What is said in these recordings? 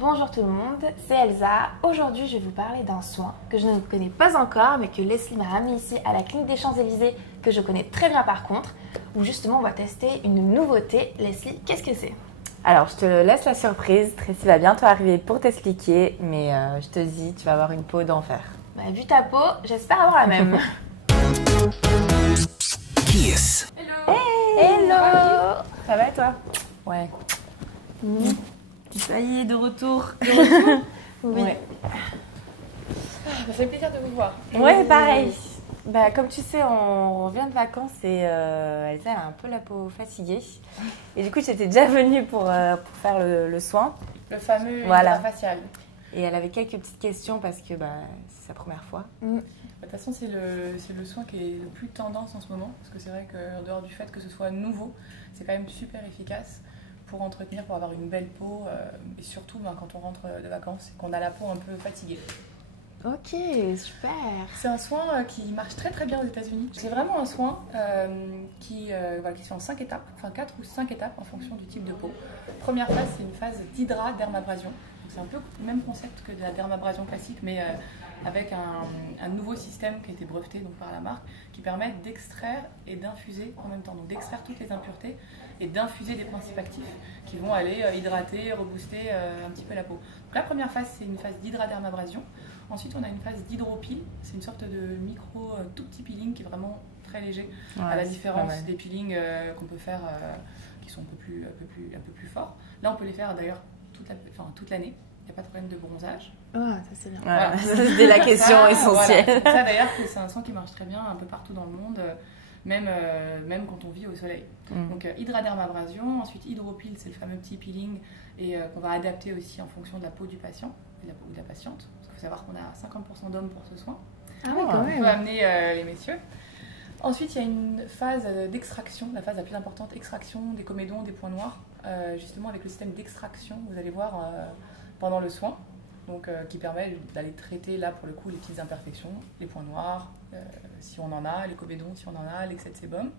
bonjour tout le monde, c'est Elsa. Aujourd'hui, je vais vous parler d'un soin que je ne connais pas encore, mais que Leslie m'a ramené ici à la clinique des Champs-Élysées, que je connais très bien par contre, où justement on va tester une nouveauté. Leslie, qu'est-ce que c'est? Alors, je te laisse la surprise. Tracy va bientôt arriver pour t'expliquer, mais je te dis, tu vas avoir une peau d'enfer. Bah, vu ta peau, j'espère avoir la même. Kiss. Hello. Hello. Ça va et toi? Ouais. Ça y est, de retour. Oui. Ouais. Ça fait plaisir de vous voir. Ouais, pareil. Bah, comme tu sais, on revient de vacances et Elsa a un peu la peau fatiguée. Et du coup, j'étais déjà venue pour faire le soin. Le fameux Voilà. facial. Et elle avait quelques petites questions parce que c'est sa première fois. De toute façon, c'est le soin qui est le plus tendance en ce moment. Parce que c'est vrai qu'en dehors du fait que ce soit nouveau, c'est quand même super efficace pour entretenir, pour avoir une belle peau. Et surtout quand on rentre de vacances et qu'on a la peau un peu fatiguée. Ok, super. C'est un soin qui marche très très bien aux États-Unis. C'est vraiment un soin qui se fait en 5 étapes, enfin 4 ou 5 étapes en fonction du type de peau. Première phase, c'est une phase d'hydradermabrasion. C'est un peu le même concept que de la dermabrasion classique, mais avec un nouveau système qui a été breveté donc, par la marque, qui permet d'extraire et d'infuser en même temps. Donc d'extraire toutes les impuretés et d'infuser des principes actifs qui vont aller hydrater, rebooster un petit peu la peau. Donc la première phase, c'est une phase d'hydradermabrasion. Ensuite, on a une phase d'hydropile. C'est une sorte de micro tout petit peeling qui est vraiment très léger, à la différence des peelings qu'on peut faire qui sont un peu plus forts. Là, on peut les faire d'ailleurs toute l'année. Il n'y a pas de problème de bronzage. Ah, ça c'est bien. Voilà. C'était la question essentielle. Voilà. Ça d'ailleurs, c'est un soin qui marche très bien un peu partout dans le monde, même quand on vit au soleil. Donc hydradermabrasion, ensuite hydropile, c'est le fameux petit peeling et qu'on va adapter aussi en fonction de la peau du patient et de la patiente. Parce qu'il faut savoir qu'on a 50% d'hommes pour ce soin. Ah oui, quand On même. peut amener les messieurs. Ensuite, il y a une phase d'extraction, la phase la plus importante, extraction des comédons, des points noirs, justement avec le système d'extraction, vous allez voir pendant le soin, donc qui permet d'aller traiter là pour le coup les petites imperfections, les points noirs, si on en a, les comédons si on en a, l'excès de sébum.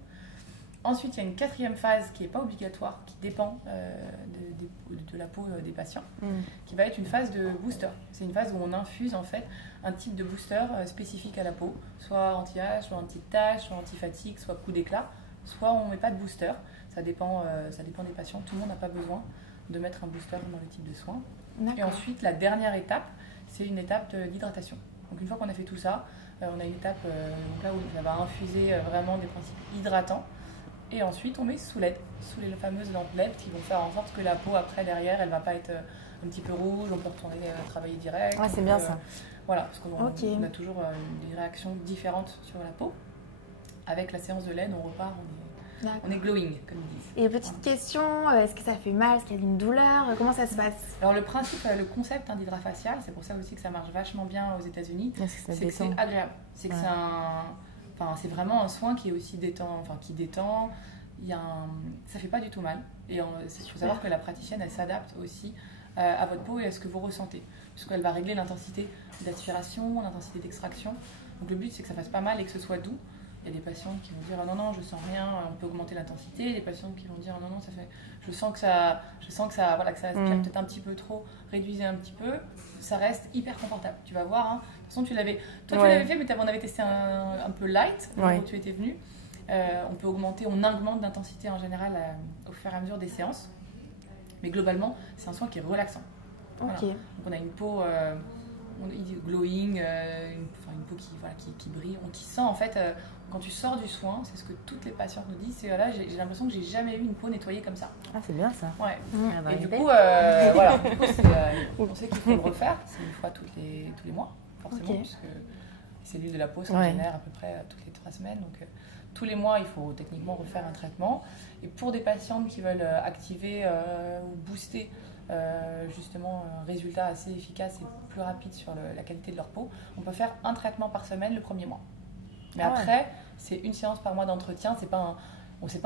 Ensuite, il y a une quatrième phase qui n'est pas obligatoire, qui dépend de la peau des patients, qui va être une phase de booster. C'est une phase où on infuse en fait un type de booster spécifique à la peau, soit anti-âge, soit anti-tache, soit anti-fatigue, soit coup d'éclat, soit on ne met pas de booster. Ça dépend des patients. Tout le monde n'a pas besoin de mettre un booster dans le type de soin. Et ensuite, la dernière étape, c'est une étape d'hydratation. Donc une fois qu'on a fait tout ça, on a une étape donc là où on va infuser vraiment des principes hydratants. Et ensuite, on met sous LED, sous les fameuses lampes LED qui vont faire en sorte que la peau, après, derrière, elle ne va pas être un petit peu rouge, on peut retourner travailler direct. Ouais, c'est bien ça. Voilà, parce qu'on a toujours des réactions différentes sur la peau. Avec la séance de LED, on repart, on est glowing, comme ils disent. Et petite question, est-ce que ça fait mal? Est-ce qu'il y a une douleur? Comment ça se passe? Alors le principe, le concept d'hydrafacial, c'est pour ça aussi que ça marche vachement bien aux États-Unis, c'est que c'est agréable. C'est que c'est vraiment un soin qui est aussi qui détend. Ça fait pas du tout mal. Et il faut savoir que la praticienne, elle s'adapte aussi à votre peau et à ce que vous ressentez, puisqu'elle va régler l'intensité d'aspiration, l'intensité d'extraction. Donc le but, c'est que ça fasse pas mal et que ce soit doux. Il y a des patientes qui vont dire non, je sens rien, on peut augmenter l'intensité. Des patientes qui vont dire non, je sens que ça aspire peut-être un petit peu trop, réduisez un petit peu. Ça reste hyper confortable. Tu vas voir. Hein. De toute façon, tu l'avais fait, mais on avait testé un peu light quand tu étais venue. On augmente d'intensité en général au fur et à mesure des séances. Mais globalement, c'est un soin qui est relaxant. Voilà. Donc on a une peau glowing, une peau qui brille, qui sent en fait. Quand tu sors du soin, c'est ce que toutes les patientes nous disent, c'est j'ai l'impression que j'ai jamais eu une peau nettoyée comme ça. Ah, c'est bien ça. Ouais. Et du coup, on sait qu'il faut le refaire, c'est une fois tous les mois, forcément, puisque les cellules de la peau se régénèrent à peu près toutes les 3 semaines. Donc tous les mois, il faut techniquement refaire un traitement. Et pour des patientes qui veulent activer ou booster justement un résultat assez efficace et plus rapide sur la qualité de leur peau, on peut faire un traitement par semaine le premier mois. Mais après, c'est une séance par mois d'entretien. C'est pas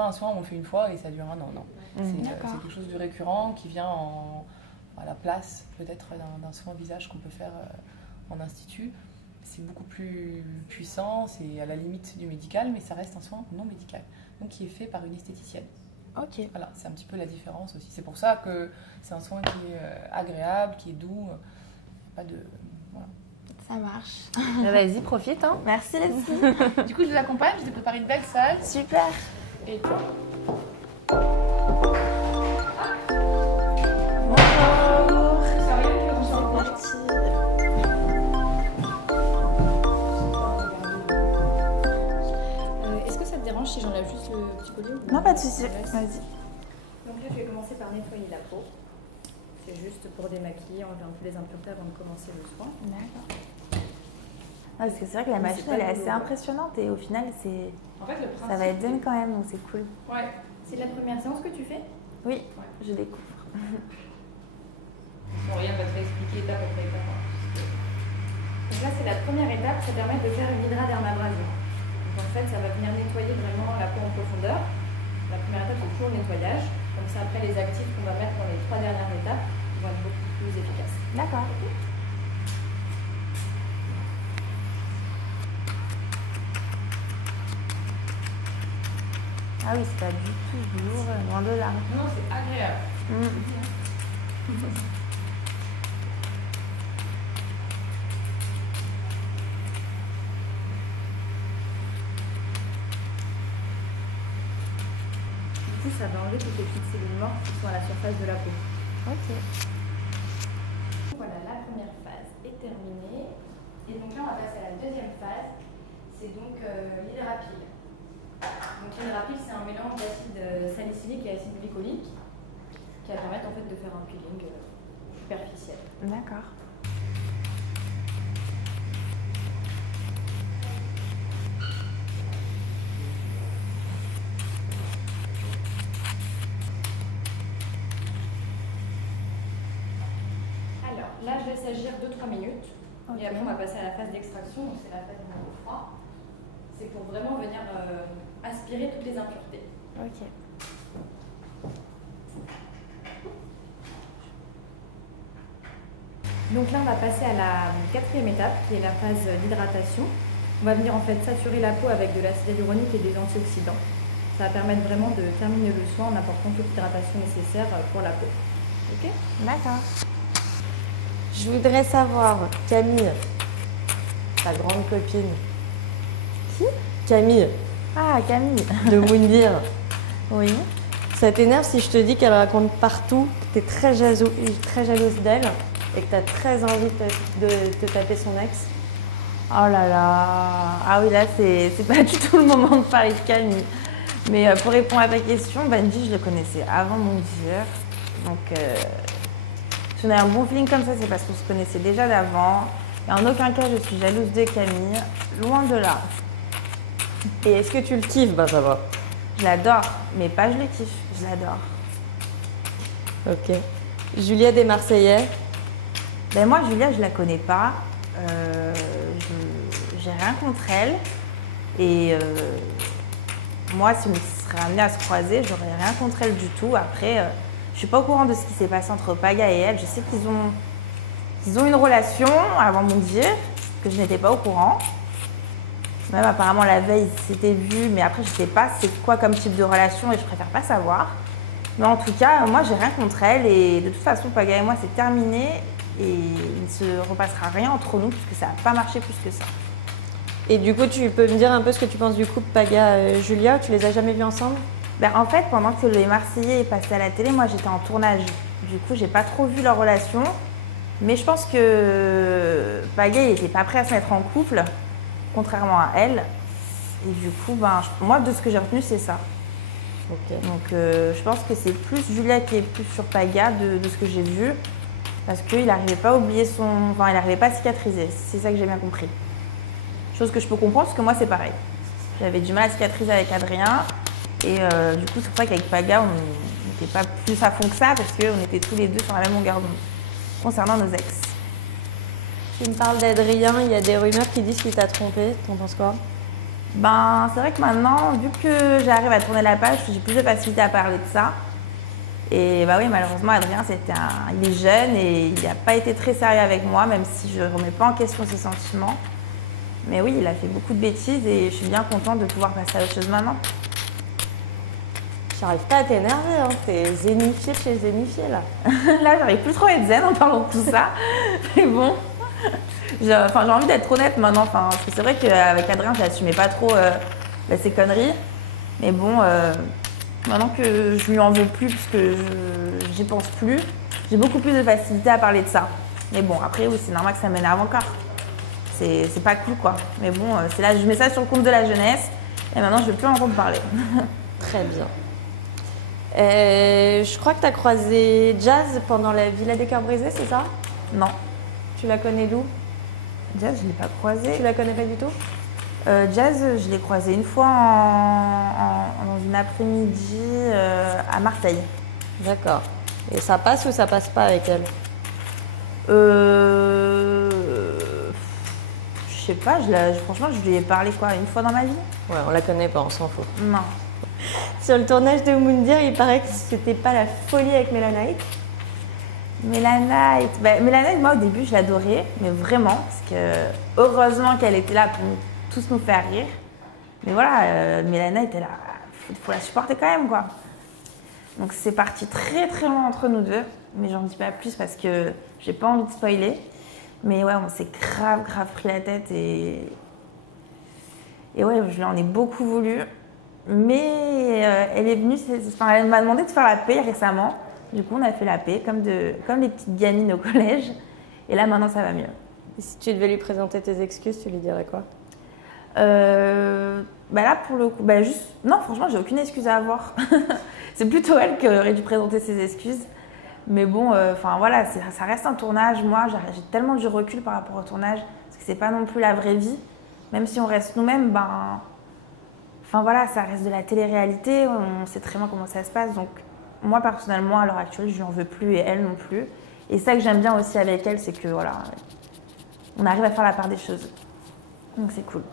un soin où on le fait une fois et ça dure un an. Non. C'est quelque chose de récurrent qui vient à la place peut-être d'un soin visage qu'on peut faire en institut. C'est beaucoup plus puissant, c'est à la limite du médical, mais ça reste un soin non médical, donc qui est fait par une esthéticienne. Ok. Voilà, c'est un petit peu la différence aussi. C'est pour ça que c'est un soin qui est agréable, qui est doux. Pas de... Voilà. Ça marche. Vas-y, profite. Hein. Merci Leslie. Du coup, je vous accompagne. Je vous ai préparé une belle salle. Super. Et Bonjour. ça va, Merci. Est-ce que ça te dérange si j'enlève juste le petit collier ou Non, pas de souci. Vas-y. Vas-y. Donc là, je vais commencer par nettoyer la peau. C'est juste pour démaquiller, enlever un peu les impuretés avant de commencer le soin. D'accord. Parce que c'est vrai que la machine, elle est assez impressionnante et au final, c'est... En fait, le principe... ça va être zen quand même, donc c'est cool. Ouais. C'est la première séance que tu fais? Oui, je découvre. Bon, rien va te expliquer étape après étape. Donc là, c'est la première étape, ça permet de faire une hydradermabrasion. Donc en fait, ça va venir nettoyer vraiment la peau en profondeur. La première étape, c'est toujours le nettoyage. Comme ça, après, les actifs qu'on va mettre dans les 3 dernières étapes vont être beaucoup plus efficaces. D'accord. Ah oui, c'est pas du tout lourd, loin de là. Non, c'est agréable. Du coup, ça va enlever toutes les petites cellules mortes qui sont à la surface de la peau. Ok. Voilà, la première phase est terminée. Et donc là, on va passer à la deuxième phase. C'est donc l'hydrapile. Donc l'hydrapile, c'est un mélange d'acide salicylique et acide glycolique qui va permettre en fait de faire un peeling superficiel. D'accord. Alors là, je laisse agir 2-3 minutes. Ok. Et après, on va passer à la phase d'extraction. Donc c'est la phase numéro 3. C'est pour vraiment venir aspirer toutes les impuretés. Ok. Donc là, on va passer à la 4e étape, qui est la phase d'hydratation. On va venir en fait saturer la peau avec de l'acide hyaluronique et des antioxydants. Ça va permettre vraiment de terminer le soin en apportant toute l'hydratation nécessaire pour la peau. Ok ? D'accord. Je voudrais savoir, Camille, ta grande copine. Qui? Camille, Ah, Camille. de Moundir. Oui. Ça t'énerve si je te dis qu'elle raconte partout que t'es très jalouse d'elle et que t'as très envie de te taper son ex? Oh là là. Ah oui, là, c'est pas du tout le moment de parler de Camille. Mais pour répondre à ta question, Benji, je le connaissais avant mon dire. Donc, si on a un bon feeling comme ça, c'est parce qu'on se connaissait déjà d'avant. Et en aucun cas, je suis jalouse de Camille. Loin de là. Et est-ce que tu le kiffes, Benjamin? Je l'adore. Mais pas je le kiffe, je l'adore. Ok. Julia des Marseillais? Ben moi, Julia, je la connais pas. J'ai rien contre elle. Et moi, si on serait amené à se croiser, j'aurais rien contre elle du tout. Après, je suis pas au courant de ce qui s'est passé entre Paga et elle. Je sais qu'ils ont une relation avant mon dire, que je n'étais pas au courant. Même apparemment la veille, ils s'étaient vus, mais après, je sais pas c'est quoi comme type de relation et je préfère pas savoir. Mais en tout cas, moi, j'ai rien contre elle et de toute façon, Paga et moi, c'est terminé et il ne se repassera rien entre nous puisque ça n'a pas marché plus que ça. Et du coup, tu peux me dire un peu ce que tu penses du couple Paga-Julia? Tu les as jamais vus ensemble? Ben, en fait, pendant que les Marseillais est passé à la télé, moi, j'étais en tournage. Du coup, j'ai pas trop vu leur relation. Mais je pense que Paga, il n'était pas prêt à se mettre en couple, contrairement à elle. Et du coup, moi, de ce que j'ai retenu, c'est ça. Ok. Donc, je pense que c'est plus Julia qui est plus sur Paga de ce que j'ai vu. Parce qu'il n'arrivait pas à oublier il n'arrivait pas à cicatriser. C'est ça que j'ai bien compris. Chose que je peux comprendre, parce que moi, c'est pareil. J'avais du mal à cicatriser avec Adrien. Et du coup, c'est pour ça qu'avec Paga, on n'était pas plus à fond que ça, parce qu'on était tous les deux sur la même longueur d'onde, concernant nos ex. Tu me parles d'Adrien, il y a des rumeurs qui disent qu'il t'a trompé. T'en penses quoi? Ben, c'est vrai que maintenant, vu que j'arrive à tourner la page, j'ai plus de facilité à parler de ça. Et bah oui, malheureusement, Adrien, il est jeune et il n'a pas été très sérieux avec moi, même si je ne remets pas en question ses sentiments. Mais oui, il a fait beaucoup de bêtises et je suis bien contente de pouvoir passer à autre chose maintenant. J'arrive pas à t'énerver, hein. T'es zénifiée chez zénifiée là. Là, j'arrive plus trop à être zen en parlant de tout ça. Mais bon, j'ai envie d'être honnête maintenant. Parce que c'est vrai qu'avec Adrien, j'assumais pas trop ses conneries. Mais bon, maintenant que je lui en veux plus, parce que j'y pense plus, j'ai beaucoup plus de facilité à parler de ça. Mais bon, après, oui, c'est normal que ça m'énerve encore. C'est pas cool, quoi. Mais bon, c'est là, je mets ça sur le compte de la jeunesse. Et maintenant, je ne veux plus en entendre parler. Très bien. Je crois que tu as croisé Jazz pendant la Villa des Cœurs Brisés, c'est ça? Non. Tu la connais d'où? Jazz, je ne l'ai pas croisée. Tu la connais pas du tout? Jazz, je l'ai croisée une fois dans une après-midi à Marseille. D'accord. Et ça passe ou ça passe pas avec elle? Je sais pas, franchement, je lui ai parlé une fois dans ma vie? Ouais, on la connaît pas, on s'en fout. Non. Sur le tournage de Moondir, il paraît que c'était pas la folie avec Mélanite. Mélanite, Mélanite, moi au début je l'adorais, mais vraiment, parce que heureusement qu'elle était là pour tous nous faire rire. Mais voilà, Mélanite, faut la supporter quand même, quoi. Donc c'est parti très très loin entre nous deux, mais j'en dis pas plus parce que j'ai pas envie de spoiler. Mais ouais, on s'est grave pris la tête et ouais, je lui en ai beaucoup voulu. Mais elle est venue, elle m'a demandé de faire la paix récemment. Du coup, on a fait la paix comme les petites gamines au collège. Et là, maintenant, ça va mieux. Et si tu devais lui présenter tes excuses, tu lui dirais quoi? Là, pour le coup, non, franchement, j'ai aucune excuse à avoir. C'est plutôt elle qui aurait dû présenter ses excuses. Mais bon, voilà, ça reste un tournage. Moi, j'ai tellement du recul par rapport au tournage, parce que c'est pas non plus la vraie vie. Même si on reste nous-mêmes, voilà, ça reste de la télé-réalité. On sait très bien comment ça se passe. Donc, moi, personnellement, à l'heure actuelle, je lui en veux plus et elle non plus. Et ça que j'aime bien aussi avec elle, c'est que voilà, on arrive à faire la part des choses. Donc, c'est cool.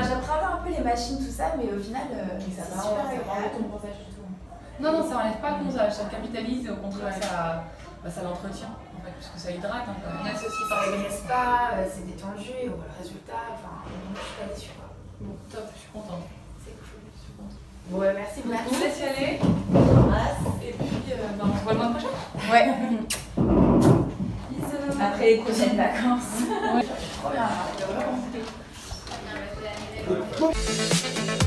J'appréhendais un peu les machines, tout ça, mais au final, ça va enlever ton bronzage du tout. Non, ça enlève pas le bronzage, ça capitalise et au contraire, ça l'entretient, en fait, parce que ça hydrate. On associe par ça graisse pas, c'est détendu, et on voit le résultat, je suis pas déçue. Bon, top, je suis contente. C'est cool, je suis contente. Bon, merci beaucoup. On laisse y aller. Et puis, on se voit le mois prochain. Ouais. Bisous. Après les prochaines vacances. Ouais. Trop bien. Bien,